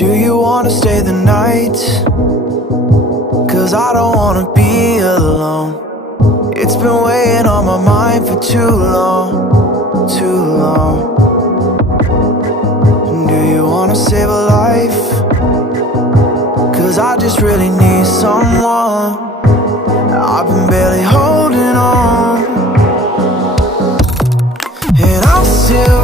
Do you wanna stay the night? 'Cause I don't wanna be alone. It's been weighing on my mind for too long, too long. Do you wanna save a life? 'Cause I just really need someone. I've been barely holding on, and I'm still